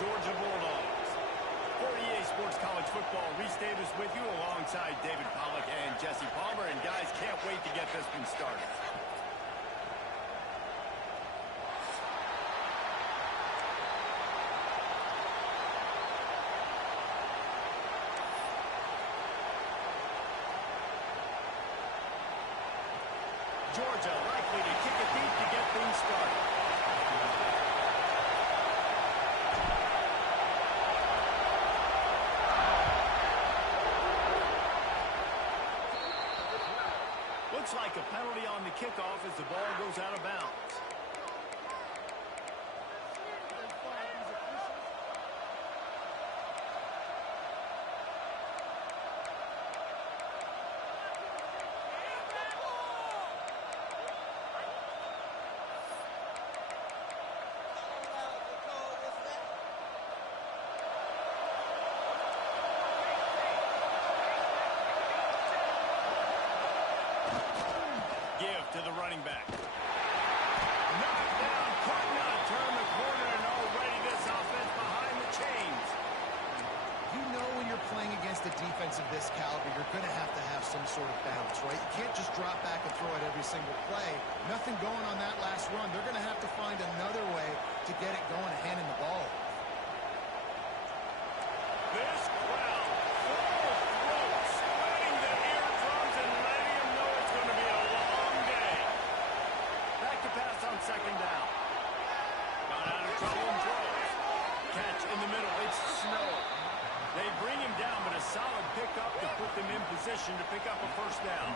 Georgia Bulldogs. For EA Sports College Football, Reese Davis with you alongside David Pollack and Jesse Palmer. And guys, can't wait to get this one started. Georgia likely to kick it deep to get things started. Looks like a penalty on the kickoff as the ball goes out of bounds. To the running back. Knocked down, could not turn the corner, and already this offense behind the chains. You know when you're playing against a defense of this caliber, you're going to have some sort of balance, right? You can't just drop back and throw it every single play. Nothing going on that last run. They're going to have to find another way to get it going and handing the ball. This crowd full throat, sweating the eardrums and letting them know it's going to be a long day. Back to pass on second down. Got out of trouble and throws. Catch in the middle. It's Snow. They bring him down, but a solid pickup to put them in position to pick up a first down.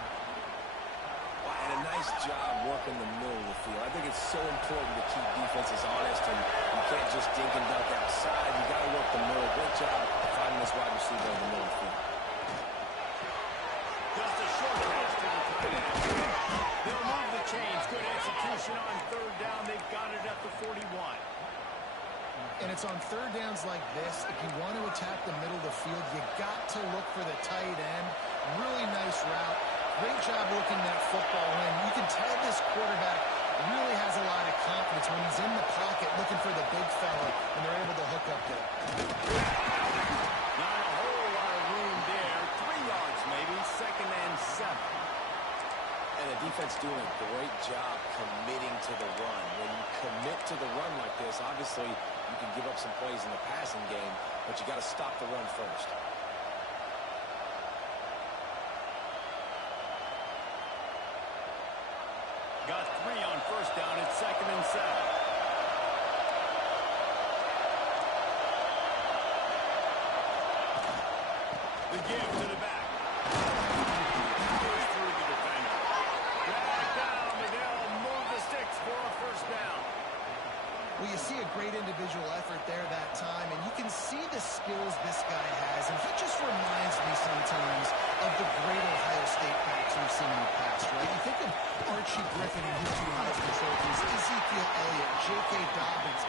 Wow, and a nice job working the middle of the field. I think it's so important to keep defenses honest, and you can't just dink and dunk outside. You got to work the middle. Great job finding this wide receiver in the middle of the field. Just a short pass to the tight end. They'll move the chains. Good execution on third down. They've got it at the 41. And it's on third downs like this, if you want to attack the middle of the field, you got to look for the tight end. Really nice route. Great job looking that football in. You can tell this quarterback really has a lot of confidence when he's in the pocket looking for the big fella, and they're able to hook up there. Not a whole lot of room there. 3 yards maybe, 2nd and 7. And the defense doing a great job committing to the run. When you commit to the run like this, obviously you can give up some plays in the passing game, but you got to stop the run first. Got 3 on first down. It's 2nd and 7. The give to the back. Goes through the defender. Back down, but they'll move the sticks for a first down. Well, you see a great individual effort there that time, and you can see the skills this guy has, and he just reminds me sometimes of the great Ohio State backs we've seen in the past, right? You think of Archie Griffin and his 2 Heisman trophies, Ezekiel Elliott, J.K. Dobbins.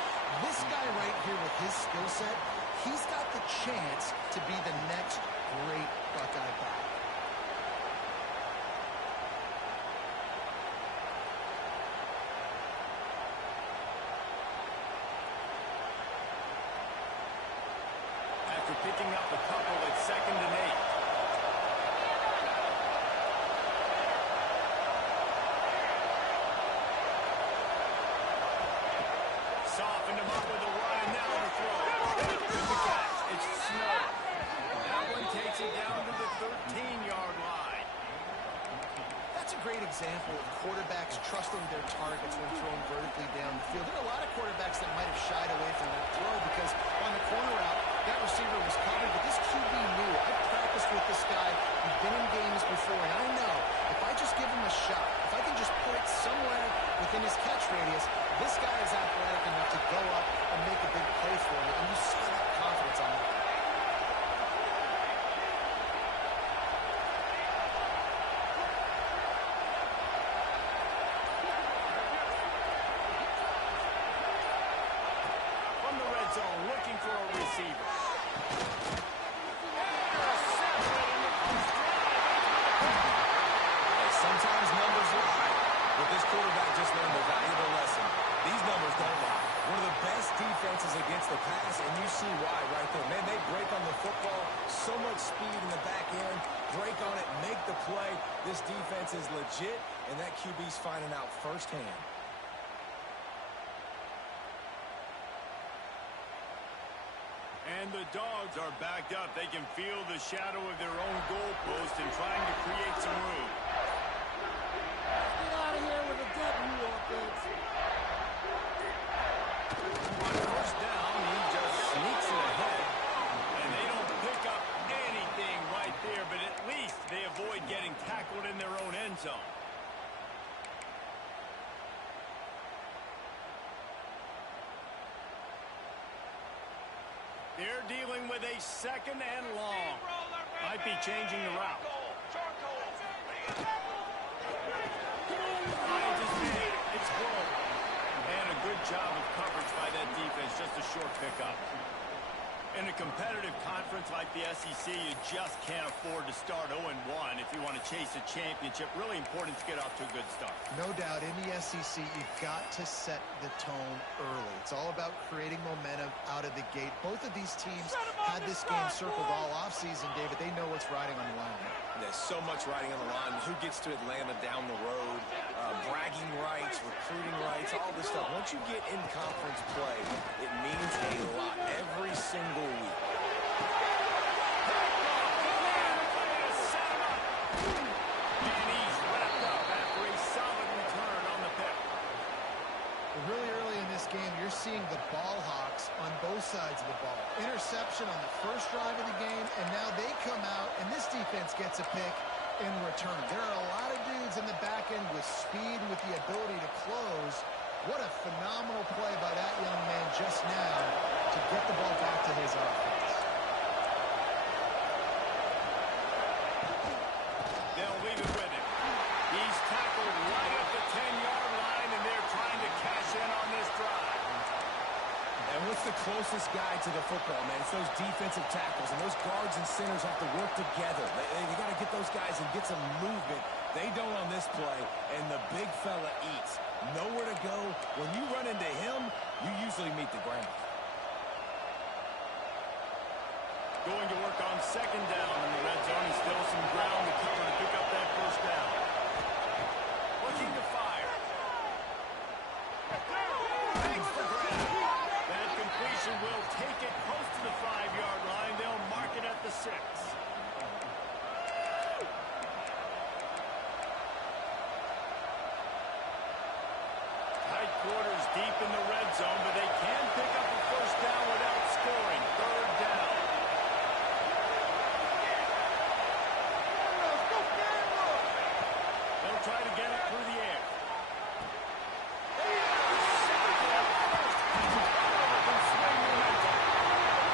This guy right here with his skill set, he's got the chance to be the next great Buckeye back. After picking up a couple, it's 2nd and 8. Softened him up with a run, and now the throw. With the catch, it's Snow. That one takes it down to the 13-yard line. That's a great example of quarterbacks trusting their targets when thrown vertically down the field. There are a lot of quarterbacks that might have shied away from that throw because on the corner route, that receiver was covered, but this QB knew. I've practiced with this guy. We've been in games before, and I know if I just give him a shot, if I can just put it somewhere within his catch radius, this guy is athletic enough to go up and make a big play for me, and you saw that confidence on that. From the red zone, looking for a receiver. Sometimes numbers lie, but this quarterback just learned a valuable lesson. These numbers don't lie. One of the defense is against the pass, and you see why right there. Man, they break on the football, so much speed in the back end, break on it, make the play. This defense is legit, and that QB's finding out firsthand. And the Dogs are backed up. They can feel the shadow of their own goalpost and trying to create some room. Get out of here with a W, offense. On first down, he just sneaks it ahead. And they don't pick up anything right there, but at least they avoid getting tackled in their own end zone. They're dealing with a second and long. Might be changing the route. Finds his man. It's Bull. And a good job of coverage by that defense. Just a short pickup. In a competitive conference like the SEC, you just can't afford to start 0-1 if you want to chase a championship. Really important to get off to a good start. No doubt, in the SEC, you've got to set the tone early. It's all about creating momentum out of the gate. Both of these teams had this game circled all offseason, David. They know what's riding on the line. There's so much riding on the line. Who gets to Atlanta down the road? Bragging rights, recruiting rights, all this stuff. Once you get in conference play, it means a lot every single week. And he's wrapped up after a solid return on the pick. Really early in this game, you're seeing the ball hawks on both sides of the ball. Interception on the first drive of the game, and now they come out, and this defense gets a pick in return. There are a lot of dudes in the back end with speed, with the ability to close. What a phenomenal play by that young man just now to get the ball back to his offense. They'll leave it with him. He's tackled right at the 10-yard line, and they're trying to cash in on this drive. And what's the closest guy to the football, man? It's those defensive tackles, and those guards and centers have to work together. They got to get those guys and get some movement. They don't on this play, and the big fella eats. Nowhere to go. When you run into him, you usually meet the ground. Going to work on second down in the red zone. He's still some ground to cover to pick up that first down. Looking to fire. Thanks for grab. That completion will take it close to the 5-yard line. They'll mark it at the 6. Tight quarters deep in the red zone, but they can pick up a first down without scoring. Third down. They'll try to get it through the air.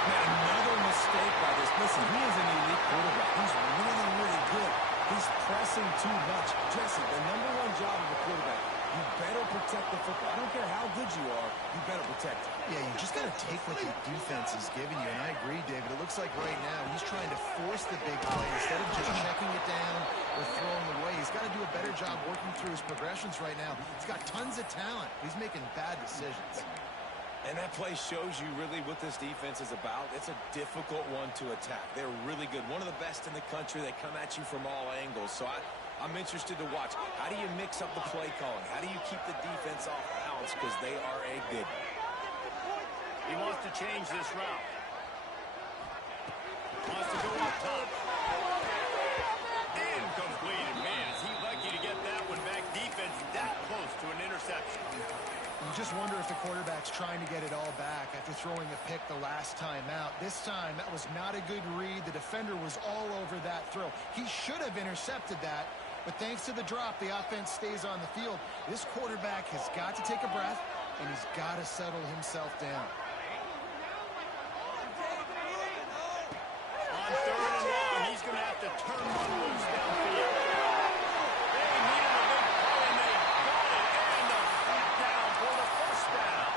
Man, another mistake by this. Listen, he is an elite quarterback. He's really, really good. He's pressing too much. Jesse, the #1 job of a quarterback, you better protect the football. I don't care how good you are, you better protect it. Yeah, you just got to take what the defense is giving you, and I agree, David. It looks like right now he's trying to force the big play instead of just checking it down or throwing away. He's got to do a better job working through his progressions right now. He's got tons of talent. He's making bad decisions. And that play shows you really what this defense is about. It's a difficult one to attack. They're really good. One of the best in the country. They come at you from all angles. So I'm interested to watch. How do you mix up the play calling? How do you keep the defense off balance? Because they are a good one. He wants to change this route. Wants to go up top. Incomplete. And man, is he lucky to get that one back. Defense that close to an interception. You just wonder if the quarterback's trying to get it all back after throwing a pick the last time out. This time, that was not a good read. The defender was all over that throw. He should have intercepted that, but thanks to the drop, the offense stays on the field. This quarterback has got to take a breath, and he's got to settle himself down. On third and long, he's going to have to turn one loose downfield. They needed a big play, and they got it. And a flat down for the first down.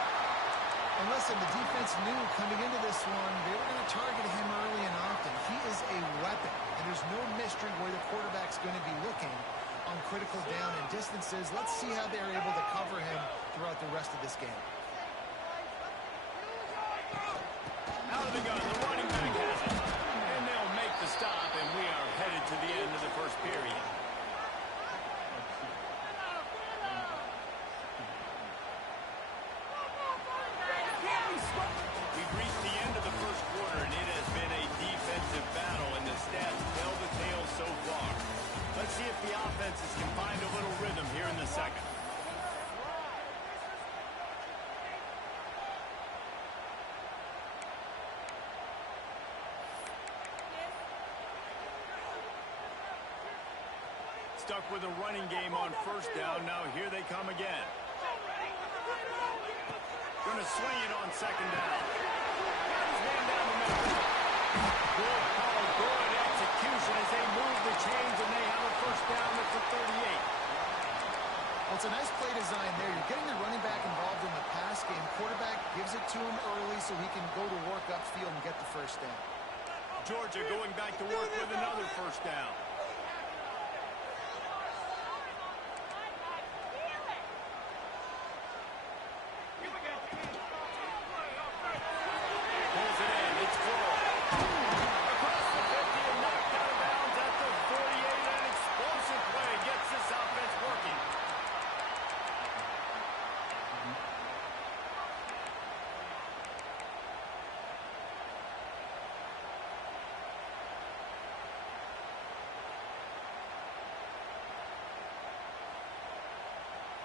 And listen, the defense knew coming into this one, they were going to target him early and often. He is a weapon, and there's no mystery where the quarterback's going to be looking on critical down and distances. Let's see how they're able to cover him throughout the rest of this game. the gun. The running back has it. And they'll make the stop, and we are headed to the end of the first period. We've reached the end of the first quarter, and it has been a defensive battle, and the stats tell the tale so far. Let's see if the offenses can find a little rhythm here in the second. Stuck with a running game on first down. Now here they come again. Going to swing it on second down. Got his man down the middle. Good call, good execution as they move the chains, and they have a first down at the 38. Well, it's a nice play design there. You're getting the running back involved in the pass game. Quarterback gives it to him early so he can go to work upfield and get the first down. Georgia going back to work with another first down. Pulls it in. It's full. Across the 50 and knocked out of bounds at the 48. An explosive play gets this offense working.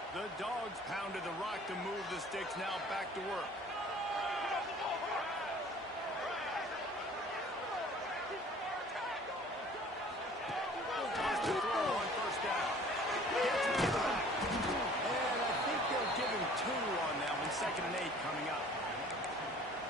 The Dogs pounded the rock to move the sticks. Now back to work. Wants to throw on first down. Gets it to the back. And I think they'll give him 2 on that one. 2nd and 8 coming up.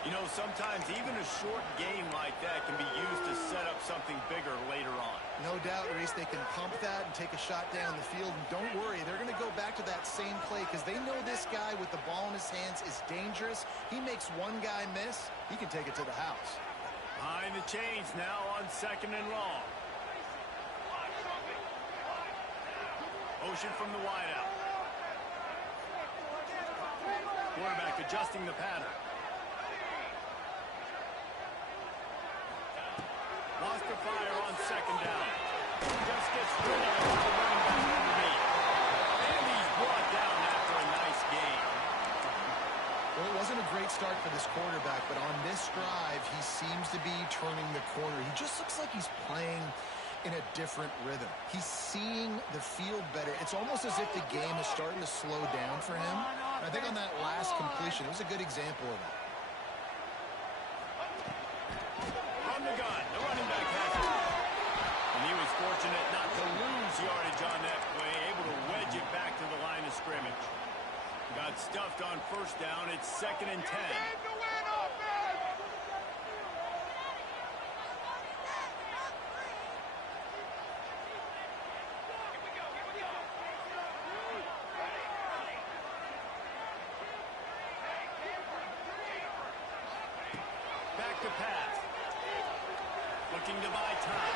You know, sometimes even a short game like that can be used to set up something bigger later on. No doubt, Reese, they can pump that and take a shot down the field. And don't worry, they're going to go back to that same play because they know this guy with the ball in his hands is dangerous. He makes one guy miss, he can take it to the house. Behind the chains now on 2nd and long. Motion from the wideout. Quarterback adjusting the pattern. Wants to fire on 2nd down. Just gets rid of the running back underneath. And he's brought down after a nice game. Well, it wasn't a great start for this quarterback, but on this drive, he seems to be turning the corner. He just looks like he's playing in a different rhythm. He's seeing the field better. It's almost as if the game is starting to slow down for him. And I think on that last completion, it was a good example of that. From the gun, the running back has it. And he was fortunate not to lose yardage on that play, able to wedge it back to the line of scrimmage. Got stuffed on first down. It's 2nd and 10. Back to pass. Looking to buy time.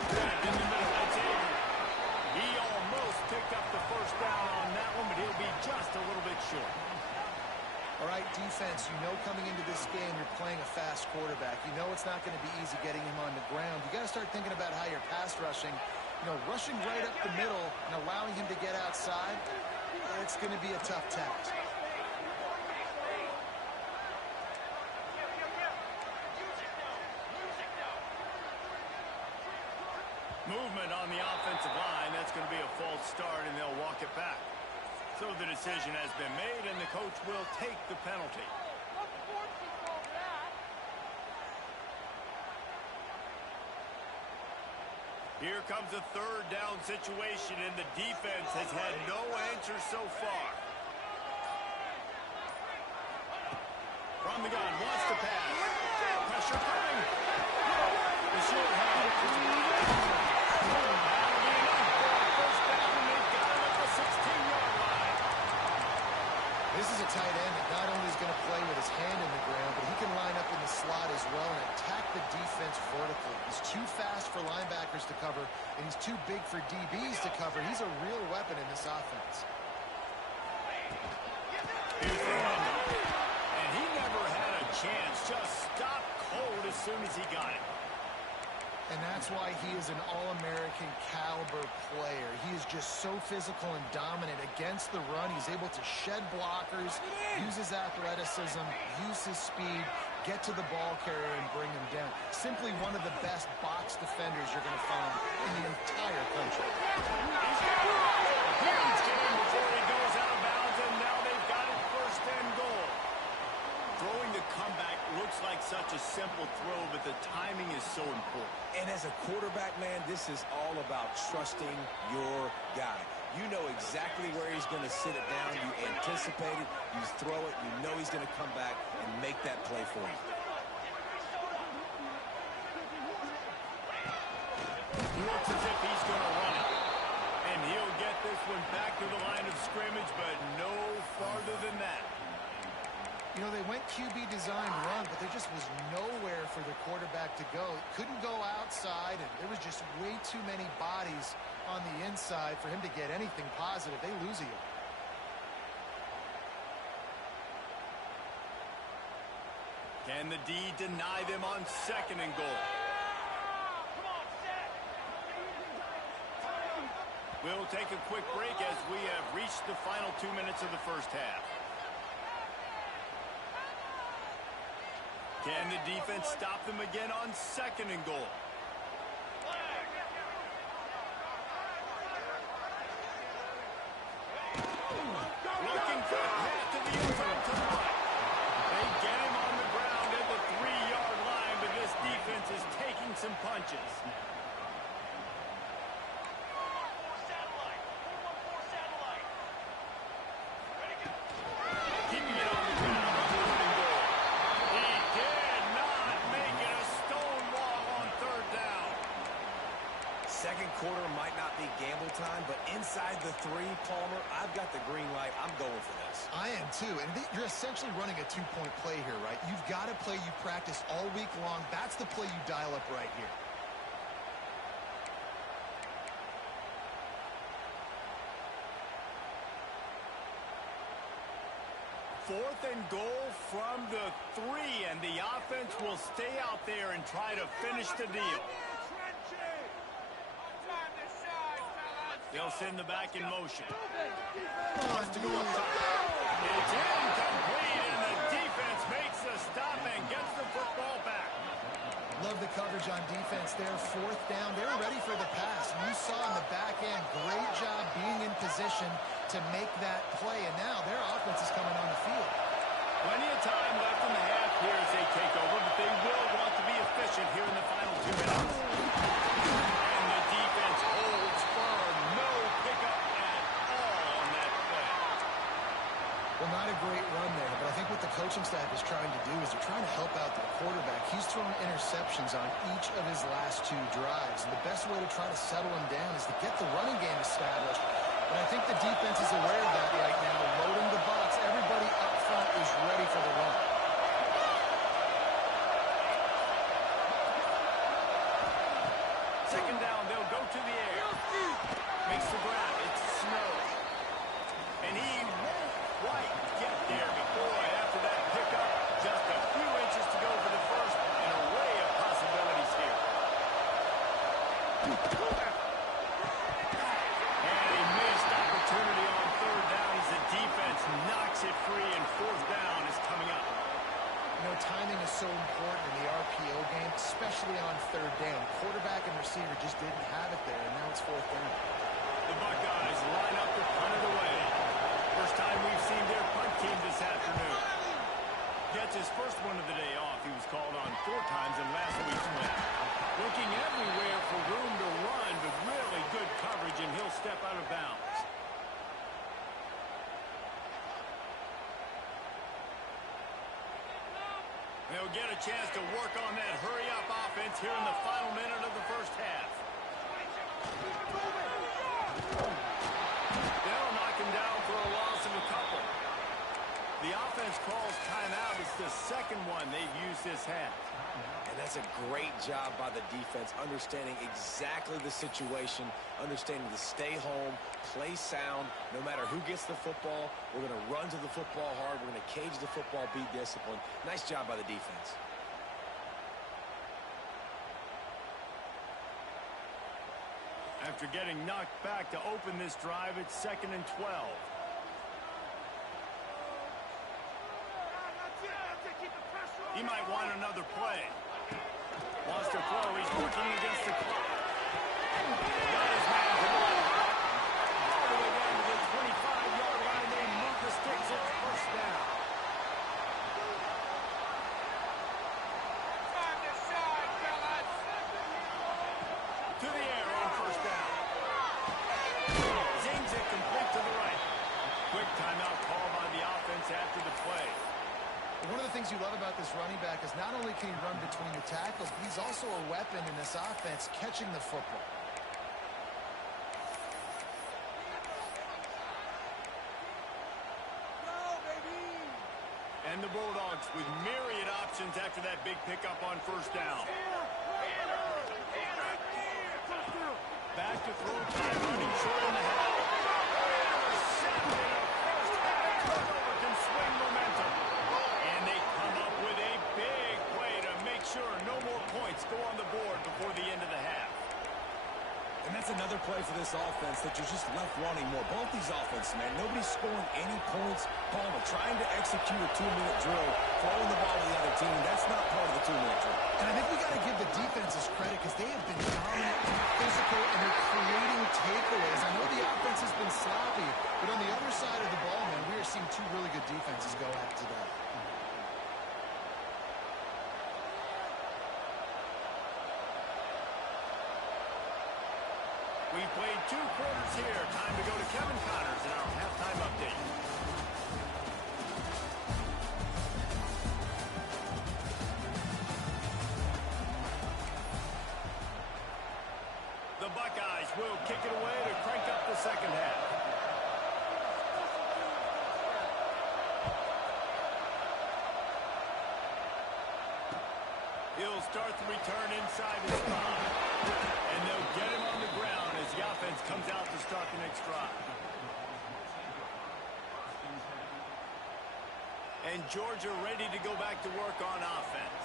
In the middle, that's Avery. He almost picked up the first down on that one, but he'll be just a little bit short. All right, defense, you know coming into this game you're playing a fast quarterback. You know it's not going to be easy getting him on the ground. You got to start thinking about how you're pass rushing. You know, rushing right up the middle and allowing him to get outside, it's going to be a tough task. Movement on the offensive line. That's going to be a false start, and they'll walk it back. So the decision has been made, and the coach will take the penalty. Here comes a 3rd down situation, and the defense has had no answer so far. From the gun, wants to pass. Pressure coming. The short hand. This is a tight end that not only is going to play with his hand in the ground, but he can line up in the slot as well and attack the defense vertically. He's too fast for linebackers to cover, and he's too big for DBs to cover. He's a real weapon in this offense. Here's the handoff. And he never had a chance just stopped cold as soon as he got it. And that's why he is an All-American caliber player. He is just so physical and dominant against the run. He's able to shed blockers, use his athleticism, use his speed, get to the ball carrier and bring him down. Simply one of the best box defenders you're going to find in the entire country. He's got a huge game before he goes out of bounds, and now they've got it first and goal. Throwing the comeback looks like such a simple throw, but the timing is so important. And as a quarterback, man, this is all about trusting your guy. You know exactly where he's going to sit it down. You anticipate it. You throw it. You know he's going to come back and make that play for you. He looks as if he's going to run it. And he'll get this one back to the line of scrimmage, but no farther than that. You know, they went QB designed run, but there just was nowhere for the quarterback to go. Couldn't go outside, and there was just way too many bodies on the inside for him to get anything positive. They lose a yard. Can the D deny them on second and goal? We'll take a quick break as we have reached the final 2 minutes of the first half. Can the defense stop them again on second and goal? Looking for a pass to the end zone to the right. They get him on the ground at the 3-yard line, but this defense is taking some punches. Keeping it on the ground, third and goal. He did not make it a stone wall on third down. Second quarter might not be gamble time, but inside the 3, Palmer, I've got the green light. I'm going for this. I am too, and you're essentially running a 2-point play here, right? You've got a play you practice all week long. That's the play you dial up right here. Fourth and goal from the 3, and the offense will stay out there and try to finish the deal. They'll send the back in motion. Wants to go up top. It's incomplete, and the defense makes the stop and gets the football back. Love the coverage on defense there. Fourth down. They're ready for the pass. And you saw in the back end, great job being in position to make that play. And now their offense is coming on the field. Plenty of time left in the half here as they take over, but they will want to be efficient here in the final 2 minutes. And the defense holds firm. No pickup at all on that play. Well, not a great run there, but I think what the coaching staff is trying to do is they're trying to help out their quarterback. He's thrown interceptions on each of his last 2 drives, and the best way to try to settle him down is to get the running game established. But I think the defense is aware of that right now, loading the box. Everybody up front is ready for the run. Second down, they'll go to the air. Makes the grab. It's Snow. And he won't quite get there before after that pickup. Just a few inches to go for the first. An array of possibilities here. And a missed opportunity on third down as the defense knocks it free, and fourth down is coming up. You know, timing is so important in the RPO game, especially on third down. Quarterback and receiver just didn't have it there, and now it's fourth down. The Buckeyes line up to punt it away. First time we've seen their punt team this afternoon. Gets his first one of the day off. He was called on 4 times in last week's win. Looking everywhere for room to run, but really good coverage, and he'll step out of bounds. They'll get a chance to work on that hurry-up offense here in the final minute of the first half. They'll knock him down for a loss of a couple. The offense calls timeout. It's the second one they've used this half. And that's a great job by the defense, understanding exactly the situation, understanding to stay home, play sound. No matter who gets the football, we're going to run to the football hard. We're going to cage the football, be disciplined. Nice job by the defense. After getting knocked back to open this drive, it's 2nd and 12. He might want another play. Wants to throw. He's working against the clock. Got his man to the left. All the way down to the 25-yard line. They move the sticks. It's first down. To the air on first down. Zings it complete to the right. Quick timeout call by the offense after the play. One of the things you love about this running back is not only can he run between the tackles, but he's also a weapon in this offense catching the football. And the Bulldogs with myriad options after that big pickup on first down. Back to throw time, running short in the half. Intercepted a first half turnover can swing momentum. And they come up with a big play to make sure no more points go on the board before the end of the half. And that's another play for this offense that you're just left wanting more. Both these offenses, man, nobody's scoring any points. Palmer trying to execute a 2-minute drill, throwing the ball to the other team. That's not part of the 2-minute drill. And I think we got to give the defenses credit because they have been dominant and physical, and they're creating takeaways. I know the offense has been sloppy, but on the other side of the ball, man, we are seeing two really good defenses go at it today. We've played 2 quarters here. Time to go to Kevin Connors in our halftime update. The Buckeyes will kick it away to crank up the second half. He'll start the return inside his 5. And they'll get him on the ground as the offense comes out to start the next drive. And Georgia ready to go back to work on offense.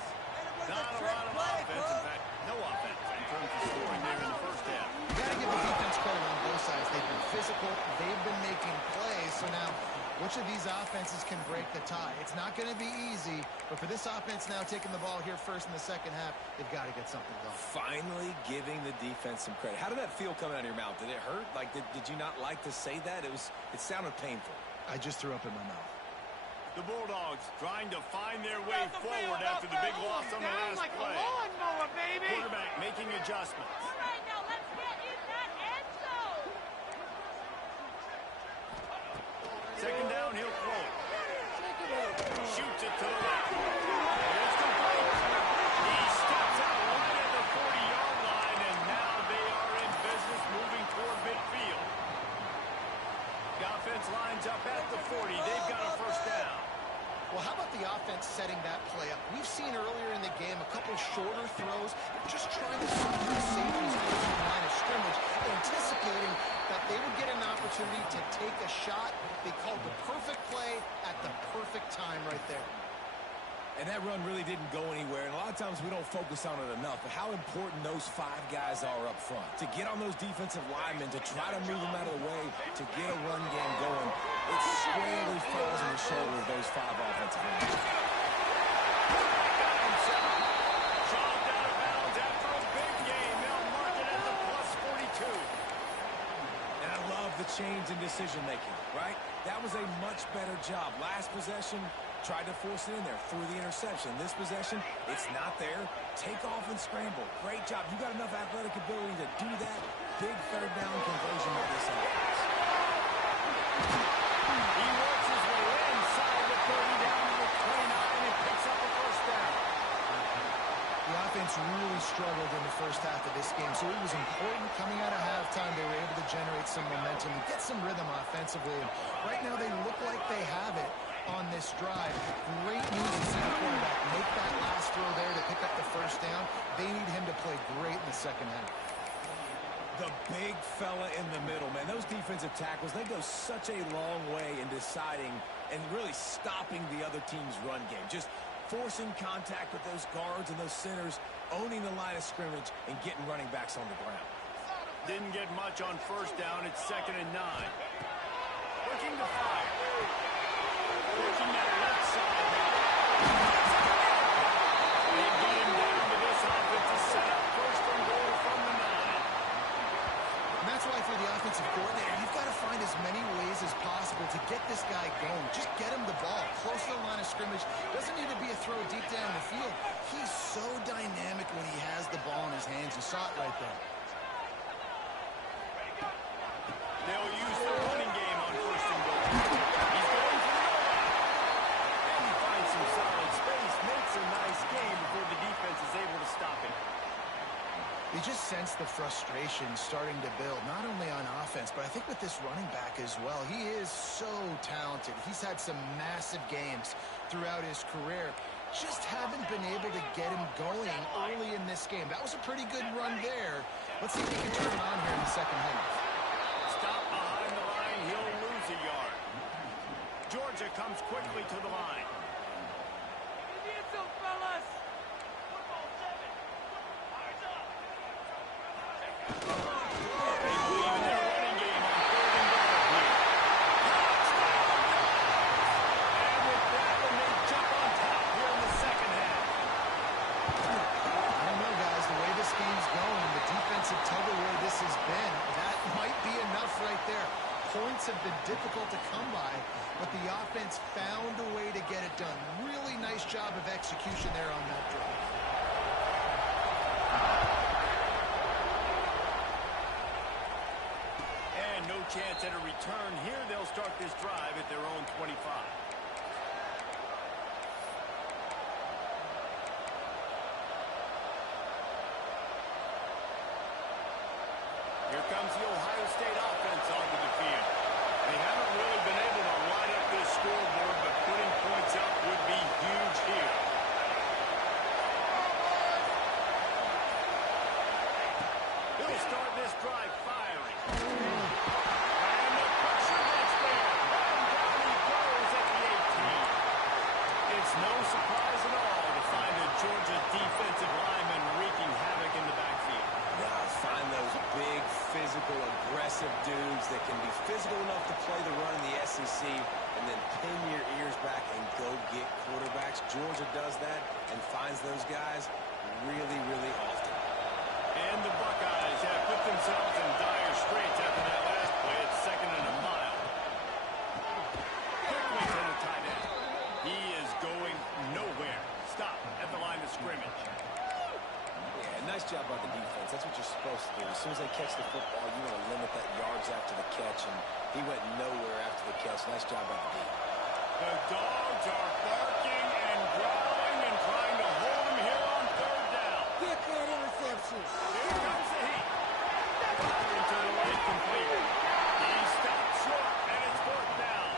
Not a lot of offense, in fact, no offense in terms of scoring there in the first half. You got to give the defense credit on both sides. They've been physical. They've been making plays. So now, which of these offenses can break the tie? It's not going to be easy, but for this offense now taking the ball here first in the second half, they've got to get something going. Finally giving the defense some credit. How did that feel coming out of your mouth? Did it hurt? Like, did you not like to say that? It sounded painful. I just threw up in my mouth. The Bulldogs trying to find their way forward after the big loss on the last play. Quarterback making adjustments. All right, now let's get in that end zone. Second down, he'll throw it. Shoots it to the left. It's complete. He steps out right at the 40-yard line, and now they are in business moving toward midfield. The offense lines up at the 40. They've got a first down. Well, how about the offense setting that play up? We've seen earlier in the game a couple shorter throws. They're just trying to suck the safeties close to the line of scrimmage, anticipating that they would get an opportunity to take a shot. They called the perfect play at the perfect time right there. And that run really didn't go anywhere. And a lot of times we don't focus on it enough. But how important those 5 guys are up front. To get on those defensive linemen, to try to move them out of the way, to get a run game going. It squarely falls on the shoulder of those 5 offensive linemen. Dropped out of bounds after a big game. They'll mark it at the +42. And I love the change in decision-making, right? That was a much better job. Last possession, tried to force it in there, threw the interception. This possession, it's not there. Take off and scramble. Great job. You got enough athletic ability to do that. Big third down conversion of this offense. He works his way inside the 30 down to the 29 and picks up a first down. The offense really struggled in the first half of this game, so it was important coming out of halftime. They were able to generate some momentum and get some rhythm offensively. And right now they look like they have it. on this drive. Great news to see the quarterback make that last throw there to pick up the first down. They need him to play great in the second half. The big fella in the middle, man. Those defensive tackles, they go such a long way in deciding and really stopping the other team's run game. Just forcing contact with those guards and those centers, owning the line of scrimmage, and getting running backs on the ground. Didn't get much on first down. It's 2nd and 9. Looking to fire. Looking at left side now. They get him down to this offensive setup. First and goal from the 9. And that's why for the offensive coordinator, you've got to find as many ways as possible to get this guy going. Just get him the ball close to the line of scrimmage. Doesn't need to be a throw deep down the field. He's so dynamic when he has the ball in his hands. You saw it right there. They'll use the running game on first and goal. He's going for the goal line. And he finds some solid space. Makes a nice game before the defense is able to stop him. You just sense the frustration starting to build, not only on offense, but I think with this running back as well. He is so talented. He's had some massive games throughout his career. Just haven't been able to get him going early in this game. That was a pretty good run there. Let's see if he can turn it on here in the second half. Stop behind the line. He'll lose a yard. Georgia comes quickly to the line. Points have been difficult to come by, but the offense found a way to get it done. Really nice job of execution there on that drive. And no chance at a return here. They'll start this drive at their own 25. Here comes the Ohio State offense onto the field. They haven't really been able to line up this scoreboard, but putting points up would be huge here. He'll start this drive firing. And the pressure gets there. And down he goes at the 18. It's no surprise at all to find a Georgia defensive lineman wreaking havoc in the backfield. Find those big, physical, aggressive dudes that can be physical enough to play the run in the SEC and then pin your ears back and go get quarterbacks. Georgia does that and finds those guys really, really often. And the Buckeyes have put themselves in dire straits after that last play. It's 2nd and a mile. Quickly to the tight end. He is going nowhere. Stop at the line of scrimmage. Nice job by the defense. That's what you're supposed to do. As soon as they catch the football, you want to limit that yards after the catch, and he went nowhere after the catch. Nice job by the D. The Dogs are barking and growling and trying to hold him here on 3rd down. Get that interception. Here comes the heat. Firing to the right, complete. He stopped short, and it's 4th down.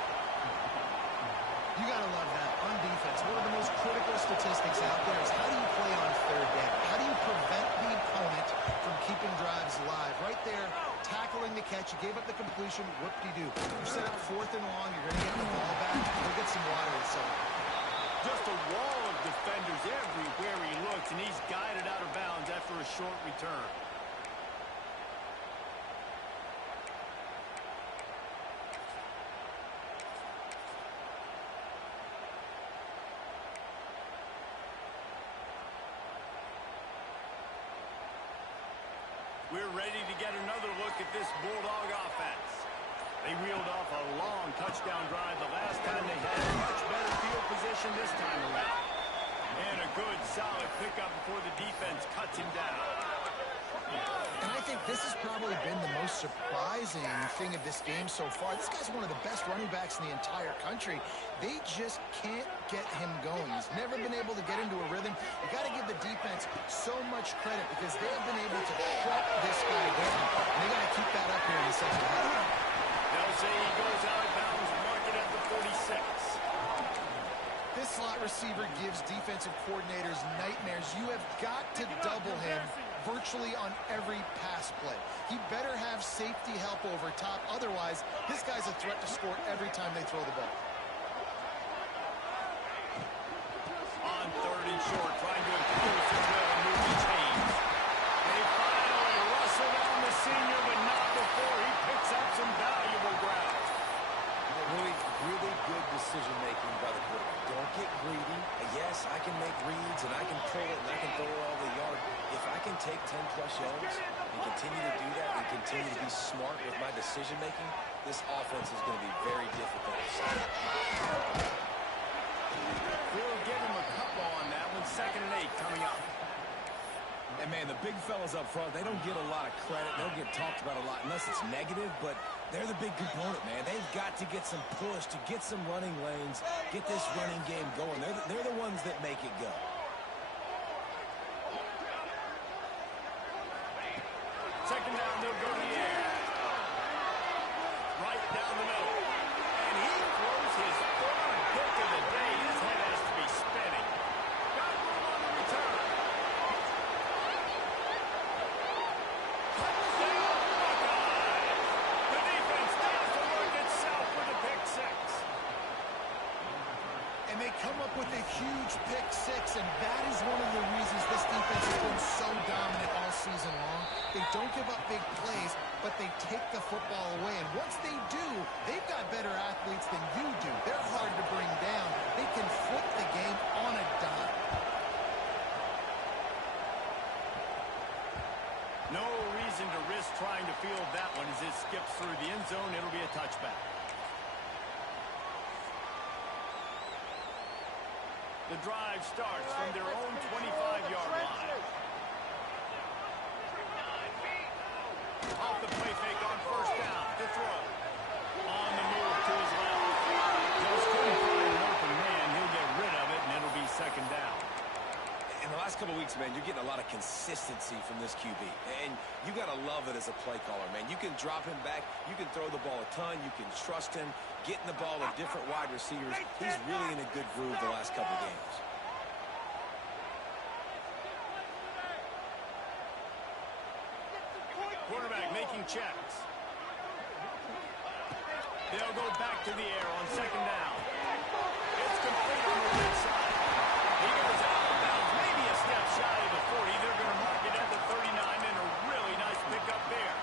You got to love that on defense. One of the most critical statistics out there is how do you play on 3rd down? How do you prevent the opponent from keeping drives alive? Right there, tackling the catch. You gave up the completion. Whoop-de-doo. You set up 4th and long. You're going to get the ball back. Go get some water inside. Just a wall of defenders everywhere he looks, and he's guided out of bounds after a short return. We're ready to get another look at this Bulldog offense. They reeled off a long touchdown drive the last time they had much better field position this time around. And a good, solid pickup before the defense cuts him down. And I think this has probably been the most surprising thing of this game so far. This guy's one of the best running backs in the entire country. They just can't get him going. He's never been able to get into a rhythm. You got to give the defense so much credit because they have been able to shut this guy down. And they got to keep that up here in the second half. They'll say he goes out of bounds, mark it at the 46. slot receiver gives defensive coordinators nightmares. You have got to double him virtually on every pass play. He better have safety help over top. Otherwise, this guy's a threat to score every time they throw the ball. On 3rd and short, trying to impose his will and move the chains. They finally rustle down the senior, but not before he picks up some valuable ground. Really good decision-making by the quarterback. Don't get greedy. Yes, I can make reads, and I can pull it, and I can throw it all the yard. If I can take 10-plus yards and continue to do that and continue to be smart with my decision-making, this offense is going to be very difficult to stop. We'll give him a couple on that one. 2nd and 8 coming up. And, man, the big fellas up front, they don't get a lot of credit. They don't get talked about a lot unless it's negative, but they're the big component, man. They've got to get some push, to get some running lanes, get this running game going. They're the ones that make it go. Second down, they'll go to the air. Right down the middle. And he throws his 3rd pick of the day. His head has to be spinning. Got room on the return. Touchdown, Buckeyes! The defense does the work itself with a pick 6. And they come up with a huge pick 6, and that is one of the reasons this defense has been so dominant all season long. They don't give up big plays, but they take the football away. And once they do, they've got better athletes than you do. They're hard to bring down. They can flip the game on a dime. No reason to risk trying to field that one as it skips through the end zone. It'll be a touchback. The drive starts from their own 25-yard line. Off the play fake on 1st down. To throw. On the move to his left. Just couldn't find an open man. He'll get rid of it, and it'll be 2nd down. In the last couple of weeks, man, you're getting a lot of consistency from this QB. And you got to love it as a play caller, man. You can drop him back. You can throw the ball a ton. You can trust him. Getting the ball to different wide receivers. He's really in a good groove the last couple of games. Quarterback making checks. They'll go back to the air on 2nd down. It's complete on the right side. He goes out of bounds, maybe a step shy of the 40. They're going to mark it at the 39, and a really nice pickup there.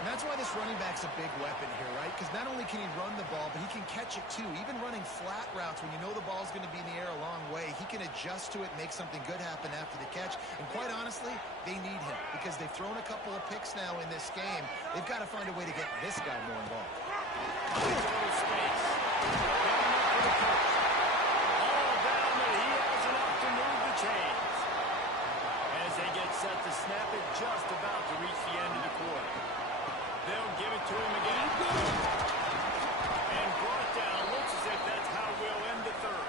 And that's why this running back's a big weapon here, right? Because not only can he run the ball, but he can catch it too. Even running flat routes when you know the ball's going to be in the air a long way, he can adjust to it, make something good happen after the catch. And quite honestly, they need him because they've thrown a couple of picks now in this game. They've got to find a way to get this guy more involved. Total space. All down, but he has enough to move the chains. As they get set to snap it, just about to reach the end of the quarter. They'll give it to him again. And brought down. Looks as if that's how we'll end the 3rd.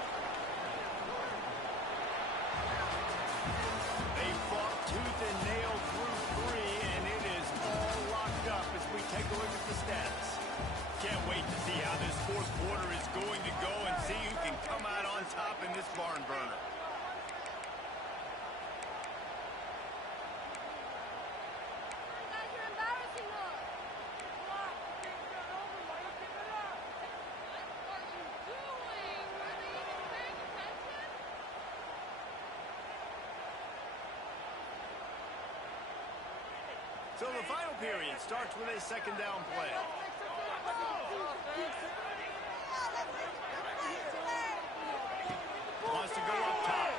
They fought tooth and nail through 3, and it is all locked up as we take a look at the stats. Can't wait to see how this 4th quarter is going to go and see who can come out on top in this barn burner. You're embarrassing us. What? What are you doing? Are they even paying attention? So the final period starts with a 2nd down play. Wants to go up top.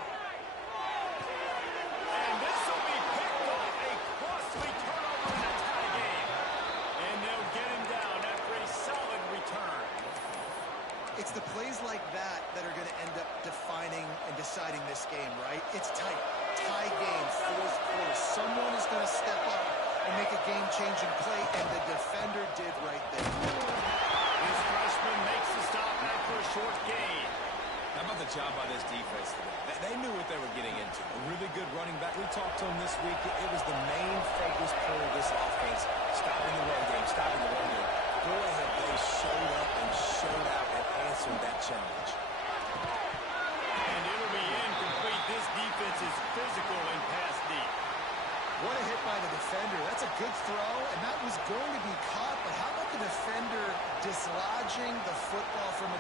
And this will be picked off. A costly turnover in a tie game. And they'll get him down after a solid return. It's the plays like that that are going to end up defining and deciding this game, right? It's tight. Tie game, 4th quarter. Someone is going to step up and make a game-changing play, and the defender did right there. This freshman makes the stop after a short gain. How about the job by this defense today? They knew what they were getting into. A really good running back. We talked to him this week. It was the main focus point of this offense. Stopping the run game, stopping the run game. Boy, have they showed up and showed out and answered that challenge.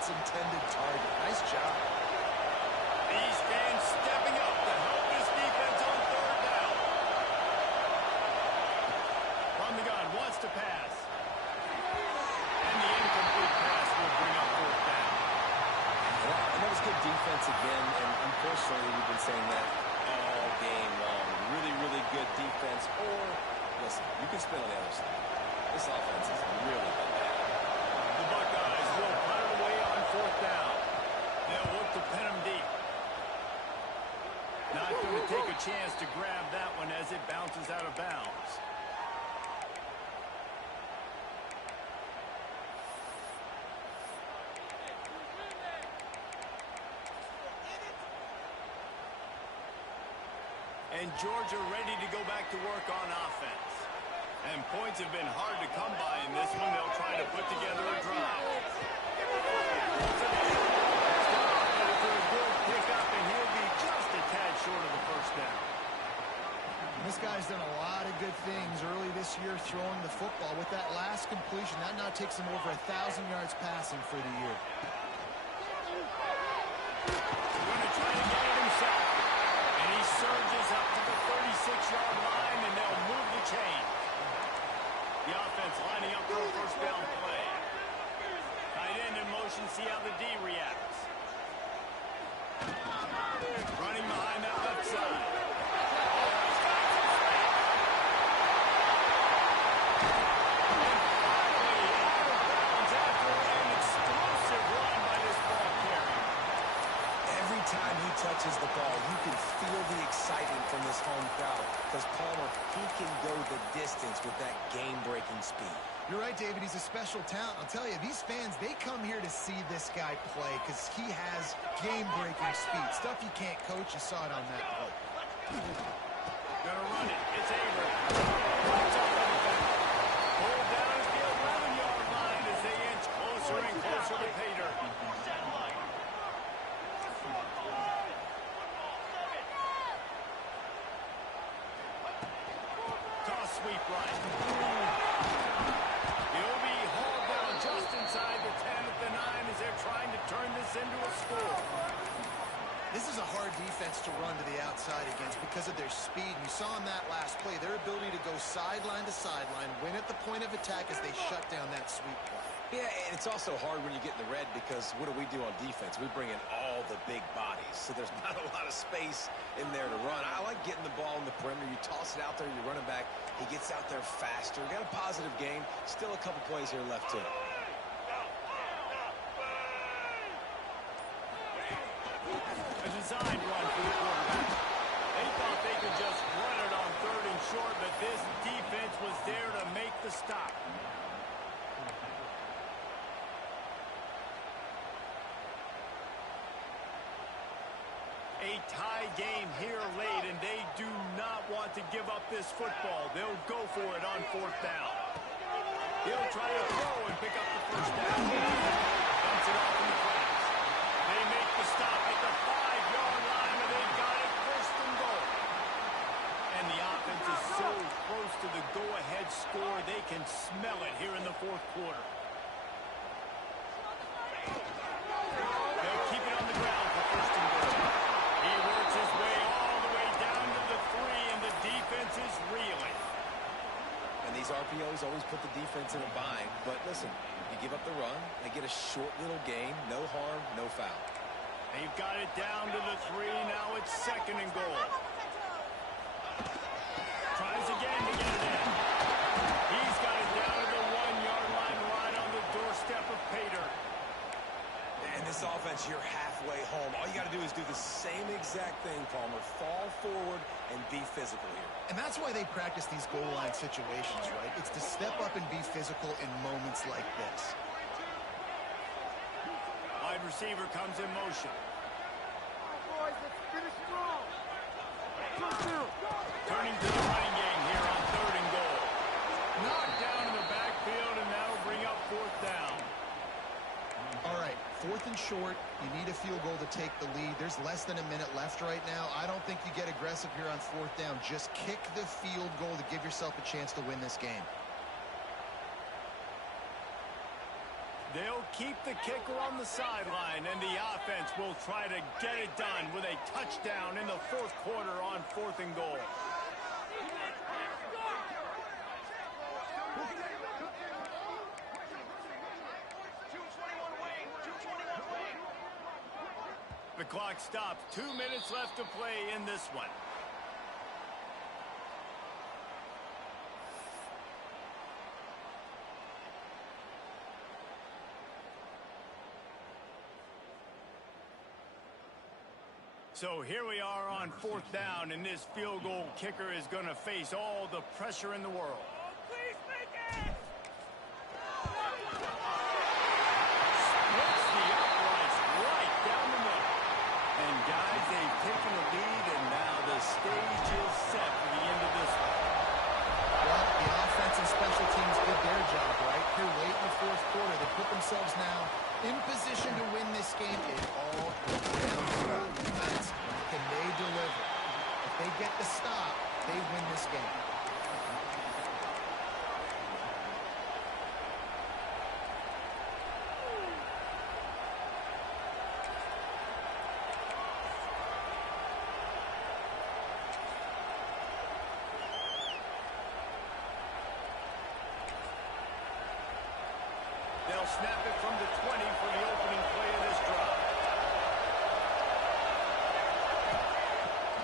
its intended target. Nice job. These fans stepping up to help this defense on third down. From the gun, wants to pass. And the incomplete pass will bring up fourth down. And that was good defense again, and unfortunately, we've been saying that all game long. Really, really good defense. Or, listen, you can spin on the other side. This offense is really bad. The Buckeyes will punt it away on fourth down. They'll look to pin them deep. Not going to take a chance to grab that one as it bounces out of bounds. And Georgia ready to go back to work on offense. And points have been hard to come by in this one. They'll try to put together a drive. For a good pickup, and he'll be just a tad short of the first down. This guy's done a lot of good things early this year throwing the football. With that last completion, that now takes him over 1,000 yards passing for the year. Going to try to get it himself. And he surges up to the 36-yard line, and they'll move the chain. The offense lining up for a first down play. Tight end in motion, see how the D reacts. Running behind that left side. And finally out of bounds after an explosive run by this ball carrier. Every time he touches the ball, you can feel the excitement from this home crowd. Because Palmer, he can go the distance with that game-breaking speed. You're right, David. He's a special talent. I'll tell you, these fans, they come here to see this guy play because he has game-breaking speed. Stuff you can't coach. You saw it on that play. Gonna run it. It's Abrams. Puts up the defender. Pulled down at the 11-yard line as they inch closer and closer to Pater. Toss sweep right. He'll be hauled down just inside the 10 at the 9 as they're trying to turn this into a score. This is a hard defense to run to the outside against because of their speed. You saw in that last play, their ability to go sideline to sideline, win at the point of attack as they shut down that sweep play. Yeah, and it's also hard when you get in the red because what do we do on defense? We bring in all the big bodies, so there's not a lot of space in there to run. I like getting the ball in the perimeter. You toss it out there, you're running back. He gets out there faster. Got a positive game. Still a couple plays here left to it. A design run for the quarterback. They thought they could just run it on third and short, but this defense was there to make the stop. A tie game here late, and they do not want to give up this football. They'll go for it on fourth down. He'll try to throw and pick up the first down. Dumps it off in the flats. They make the stop at the 5-yard line, and they've got it first and goal. And the offense is so close to the go-ahead score, they can smell it here in the fourth quarter. They'll keep it on the ground for first and goal. He works his way all the way down to the 3, and the defense is reeling. And these RPOs always put the defense in a bind. But listen, you give up the run, they get a short little gain, no harm, no foul. They've got it down to the 3. Now it's second and goal. Tries again to get it in. He's got it down to the 1-yard line right on the doorstep of Pater. And this offense, you're halfway home. All you got to do is do the same exact thing, Palmer. Fall forward and be physical here. And that's why they practice these goal line situations, right? It's to step up and be physical in moments like this. Wide receiver comes in motion. Boys, let's finish strong. Turning to the running game here on third and goal. Knocked down in the backfield, and that'll bring up fourth down. All right, fourth and short. You need a field goal to take the lead. There's less than a minute left right now. I don't think you get aggressive here on fourth down. Just kick the field goal to give yourself a chance to win this game. They'll keep the kicker on the sideline, and the offense will try to get it done with a touchdown in the fourth quarter on 4th and goal. The clock stops. 2 minutes left to play in this one. So here we are on 4th down, and this field goal kicker is going to face all the pressure in the world. Please make it! Splits the uprights right down the middle. And guys, they've taken the lead, and now the stage is set for the end of this one. Well, the offense and special teams did their job, right? Here late in the fourth quarter, they put themselves now in position to win this game. It all comes down to their defense. Can they deliver? If they get the stop, they win this game. They'll snap it from the 20 for the opening play of this drive.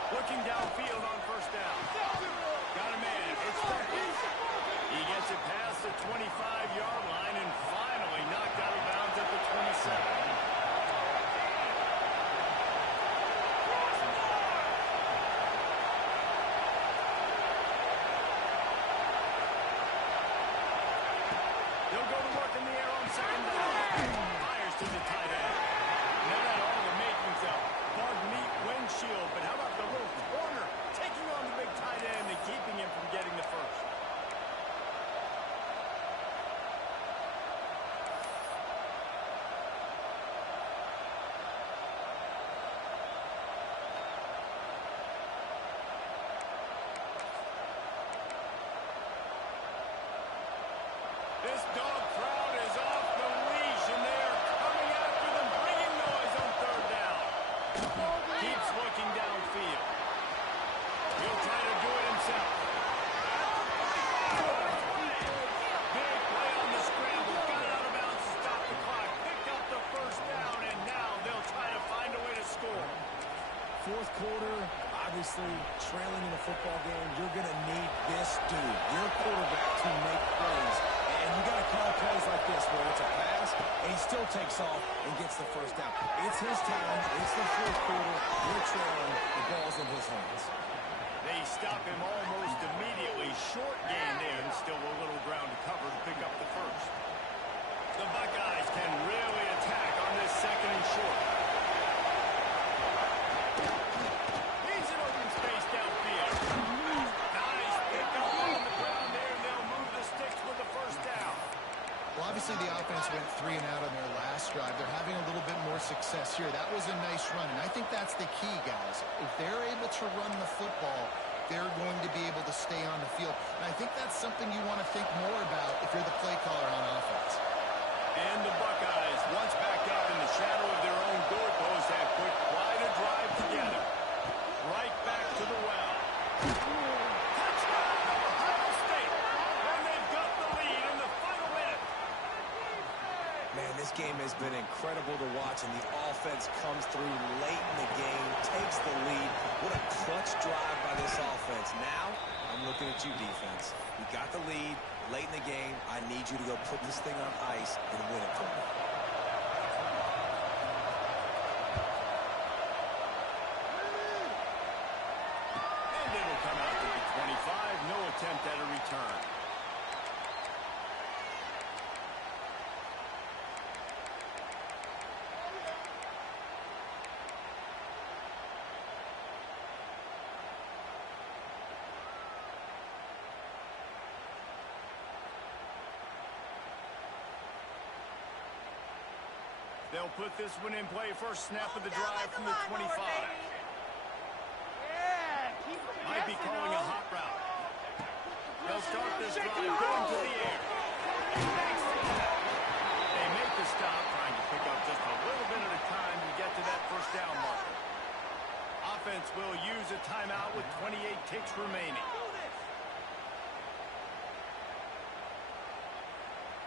Looking downfield on 1st down. Got a man. It's Duncan. He gets it past the 25-yard line and finally knocked out of bounds at the 27. They'll go to work in the air on 2nd down. Fires to the tight end. That had all the makings of Bug Meat windshield, but how about the little corner taking on the big tight end and keeping him from getting the first? This dog crowd is off the leash, and they are coming after them, bringing noise on 3rd down. Keeps looking downfield. He'll try to do it himself. Big play on the scramble. Got it out of bounds to stop the clock. Picked up the 1st down, and now they'll try to find a way to score. Fourth quarter, obviously trailing in a football game, you're going to need this dude, your quarterback, to make plays. And you got to call plays like this where it's a pass, and he still takes off and gets the 1st down. It's his time. It's the fourth quarter. You're trailing. The ball's in his hands. They stop him almost immediately. Short gain there, and still a little ground to cover to pick up the first. The Buckeyes can really attack on this 2nd and short. Needs an open space downfield. Nice pick up on the ground there, and they'll move the sticks with the 1st down. Well, obviously the offense went 3 and out on their last drive. They're having a little bit more success here. That was a nice run, and I think that's the key, guys. If they're able to run the football, they're going to be able to stay on the field. And I think that's something you want to think more about if you're the play caller on offense. And the Buckeyes, once back up in the shadow of their own goalpost, have put quite a drive together. Right back to the well. Touchdown, Ohio State! And they've got the lead in the final minute. Man, this game has been incredible to watch, and the offense comes through late in the game, takes the lead. What a clutch drive by this offense. Now, I'm looking at you, defense. We got the lead late in the game. I need you to go put this thing on ice and win it for me. And it'll come out to the 25. No attempt at a return. They'll put this one in play. First snap of the drive from the 25. Might be calling a hot route. They'll start this drive going to the air. They make the offense will use a timeout with 28 ticks remaining.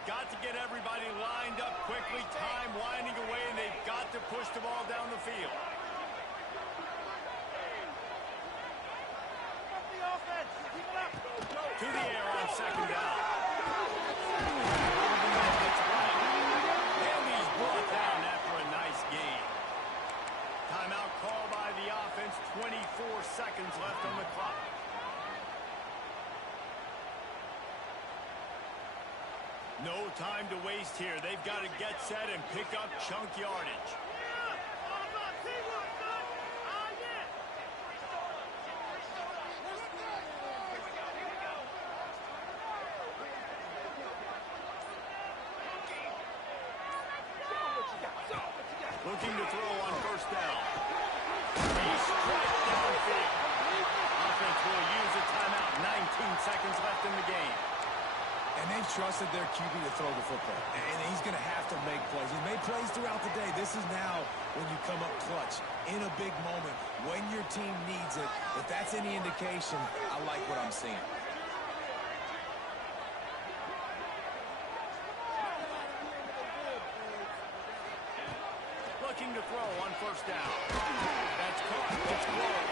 Got to get everybody lined up quickly. Time winding away, and they've got to push the ball down the field. To the air on second down. And he's brought down after a nice gain. Timeout call by the offense. 24 seconds left on the clock. No time to waste here. They've got to get set and pick up chunk yardage. Looking to throw on first down. He's straight downfield. Offense will use a timeout. 19 seconds left in the game. And they've trusted their QB to throw the football. And he's going to have to make plays. He's made plays throughout the day. This is now when you come up clutch in a big moment when your team needs it. If that's any indication, I like what I'm seeing. Looking to throw on first down. That's caught. It's close.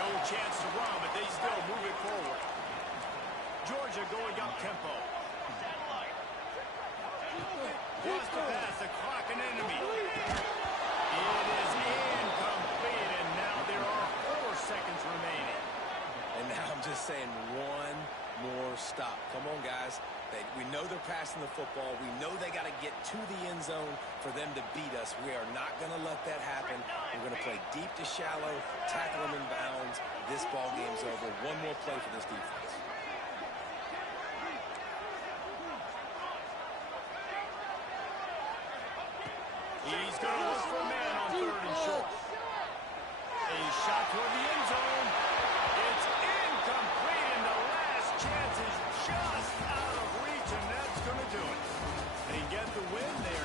No chance to run, but they still move it forward. Georgia going up tempo. Wants to pass the clock an enemy. It is incomplete, and now there are 4 seconds remaining. And now I'm just saying one more stop. Come on, guys. We know they're passing the football. We know they got to get to the end zone for them to beat us. We are not going to let that happen. We're going to play deep to shallow, tackle them in bounds. This ball game's over. One more play for this defense. He's going to look for